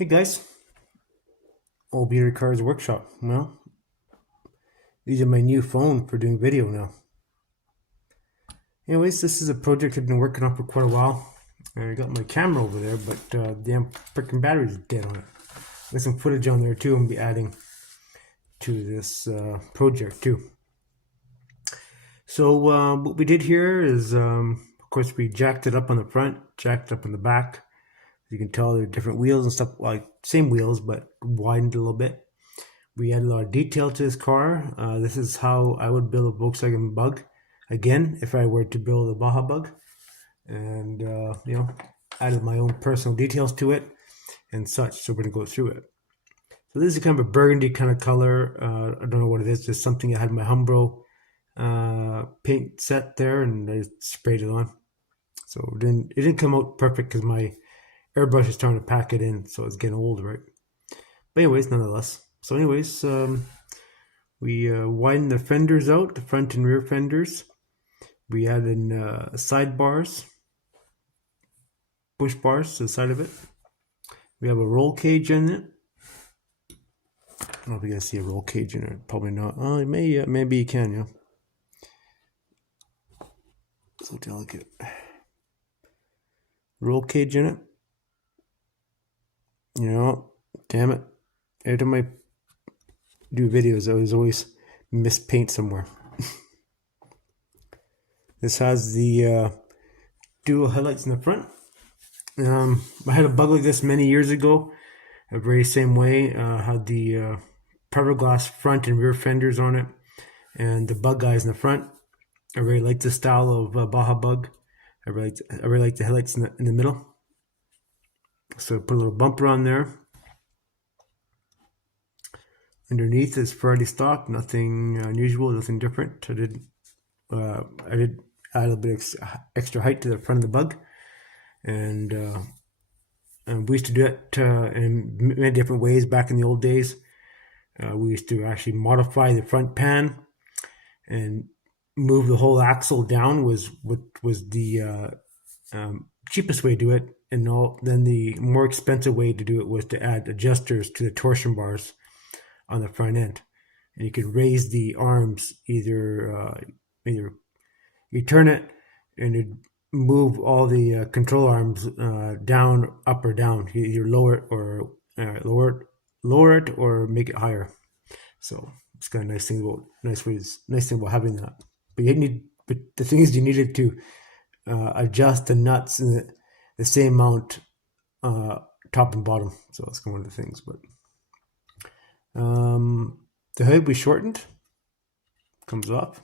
Hey guys, Old Beater Cars Workshop. Well, using my new phone for doing video now. Anyways, this is a project I've been working on for quite a while. I got my camera over there, but damn freaking battery's dead on it. There's some footage on there too. I'm gonna be adding to this project too. So what we did here is, of course, we jacked it up on the front, jacked it up on the back. You can tell they're different wheels and stuff, like same wheels, but widened a little bit. We added a lot of detail to this car. This is how I would build a Volkswagen Bug again if I were to build a Baja Bug, and added my own personal details to it and such. So we're gonna go through it. So this is kind of a burgundy kind of color. I don't know what it is. Just something I had in my Humbro paint set there, and I sprayed it on. So it didn't come out perfect because my airbrush is trying to pack it in, so it's getting old, right? But anyways, nonetheless. So anyways, we widened the fenders out, the front and rear fenders. We added sidebars, push bars to the side of it. We have a roll cage in it. I don't know if you guys see a roll cage in it. Probably not. Oh, it may, maybe you can, yeah. So delicate. Roll cage in it. You know, damn it. Every time I do videos, I always miss paint somewhere. This has the dual headlights in the front. I had a Bug like this many years ago, a very same way. Had the fiberglass front and rear fenders on it, and the Bug guys in the front. I really like the style of Baja Bug. I really like the headlights in the middle. So I put a little bumper on there. Underneath is fairly stock, nothing unusual, nothing different. I did add a little bit extra height to the front of the Bug, and we used to do it in many different ways back in the old days. We used to actually modify the front pan and move the whole axle down. Was the cheapest way to do it, and then the more expensive way to do it was to add adjusters to the torsion bars on the front end, and you could raise the arms either you turn it and you move all the control arms down, up or down. You lower it or lower it or make it higher. So it's kind of nice thing about having that. But the thing is, you needed to adjust the nuts in the same amount, top and bottom. So that's one of the things. But the hood we shortened, comes off.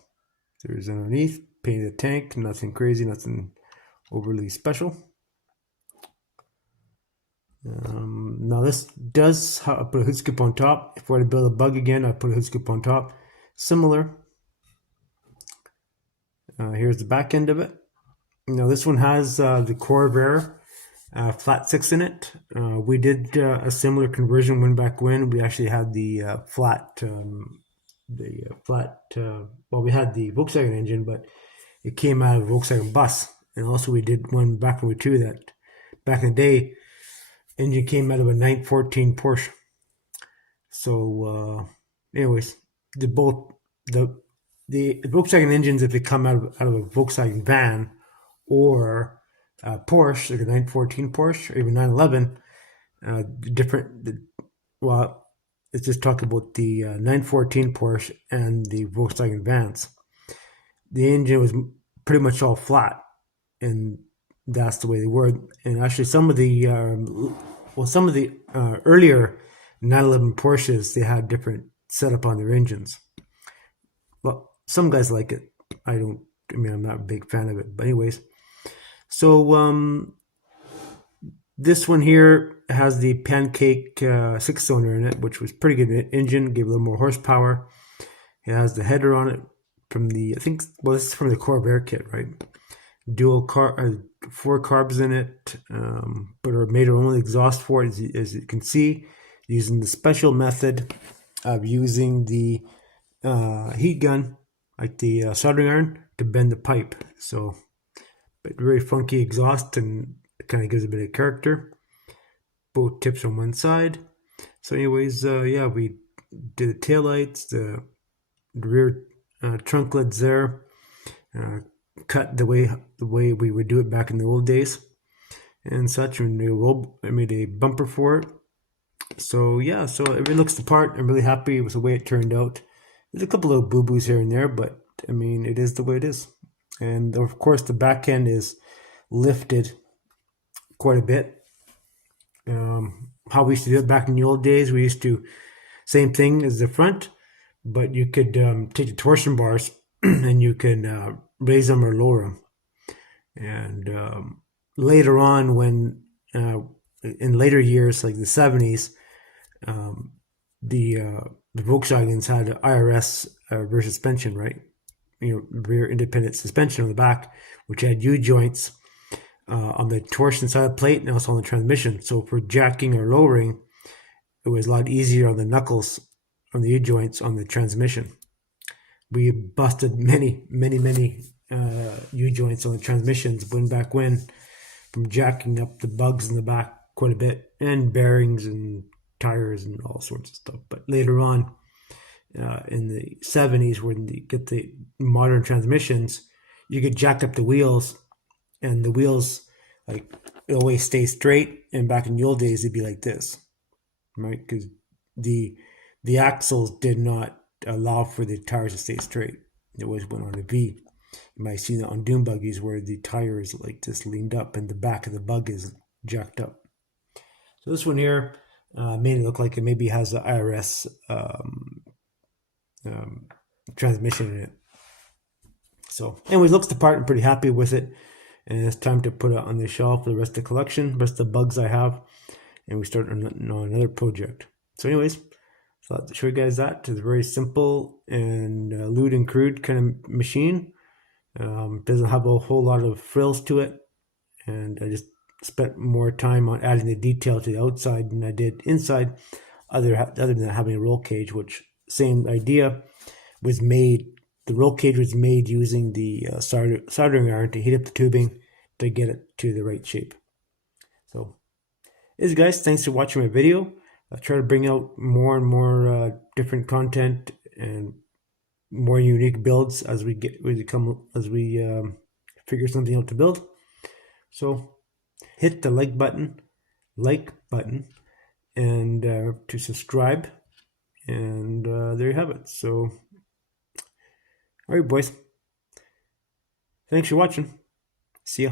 There's underneath, painted the tank, nothing crazy, nothing overly special. Now this does I put a hood scoop on top. If I were to build a Bug again, I put a hood scoop on top. Similar. Here's the back end of it. Now this one has the Corvair flat 6 in it. We did a similar conversion back when. We actually had the flat. Well, we had the Volkswagen engine, but it came out of a Volkswagen bus. And also we did one back when we too that back in the day, engine came out of a 914 Porsche. So anyways, the Volkswagen engines, if they come out of a Volkswagen van or Porsche, like a 914 Porsche or even 911, well, let's just talk about the 914 Porsche and the Volkswagen vans. The engine was pretty much all flat, and that's the way they were. And actually, some of the earlier 911 Porsches, they had different setup on their engines. Well, some guys like it. I'm not a big fan of it, but anyways. So this one here has the Pancake 6-cylinder in it, which was pretty good engine, gave a little more horsepower. It has the header on it from this is from the Corvair kit, right? Dual 4 carbs in it, but are made our own exhaust for it, as you can see, using the special method of using the heat gun, like the soldering iron, to bend the pipe. So, but very funky exhaust, and it kind of gives a bit of character. both tips on one side. So anyways, yeah, we did the taillights, the rear trunk lids there, cut the way we would do it back in the old days and such. And I made a bumper for it. So yeah, so it really looks the part. I'm really happy with the way it turned out. There's a couple of boo-boos here and there, but I mean, it is the way it is. And of course, the back end is lifted quite a bit. How we used to do it back in the old days, we used to, same thing as the front, but you could take the torsion bars and you can raise them or lower them. And later on, when in later years, like the 70s, the Volkswagens had an IRS rear suspension, right? Rear independent suspension on the back, which had U-joints on the torsion side of the plate and also on the transmission. So for jacking or lowering, it was a lot easier on the knuckles, on the U-joints on the transmission. We busted many U-joints on the transmissions back when, from jacking up the bugs in the back quite a bit, and bearings and tires and all sorts of stuff. But later on, in the 70s, when you get the modern transmissions, you could jack up the wheels, and the wheels, like, it always stay straight. And back in the old days, it'd be like this, right? Because the axles did not allow for the tires to stay straight. It always went on a V. You might see that on dune buggies where the tire is like this leaned up and the back of the bug is jacked up. So this one here made it look like it maybe has the IRS transmission in it. So anyways, looks the part. I'm pretty happy with it. And it's time to put it on the shelf for the rest of the collection, the rest of the bugs I have. And we start on another project. So anyways, thought to show you guys that. It's a very simple and lewd and crude kind of machine. Doesn't have a whole lot of frills to it. And I just spent more time on adding the detail to the outside than I did inside, other than having a roll cage, which same idea was made. The roll cage was made using the soldering iron to heat up the tubing to get it to the right shape. So, guys, thanks for watching my video. I'll try to bring out more and more different content and more unique builds as we figure something out to build. So hit the like button, and to subscribe, and there you have it. So, all right, boys. Thanks for watching. See ya.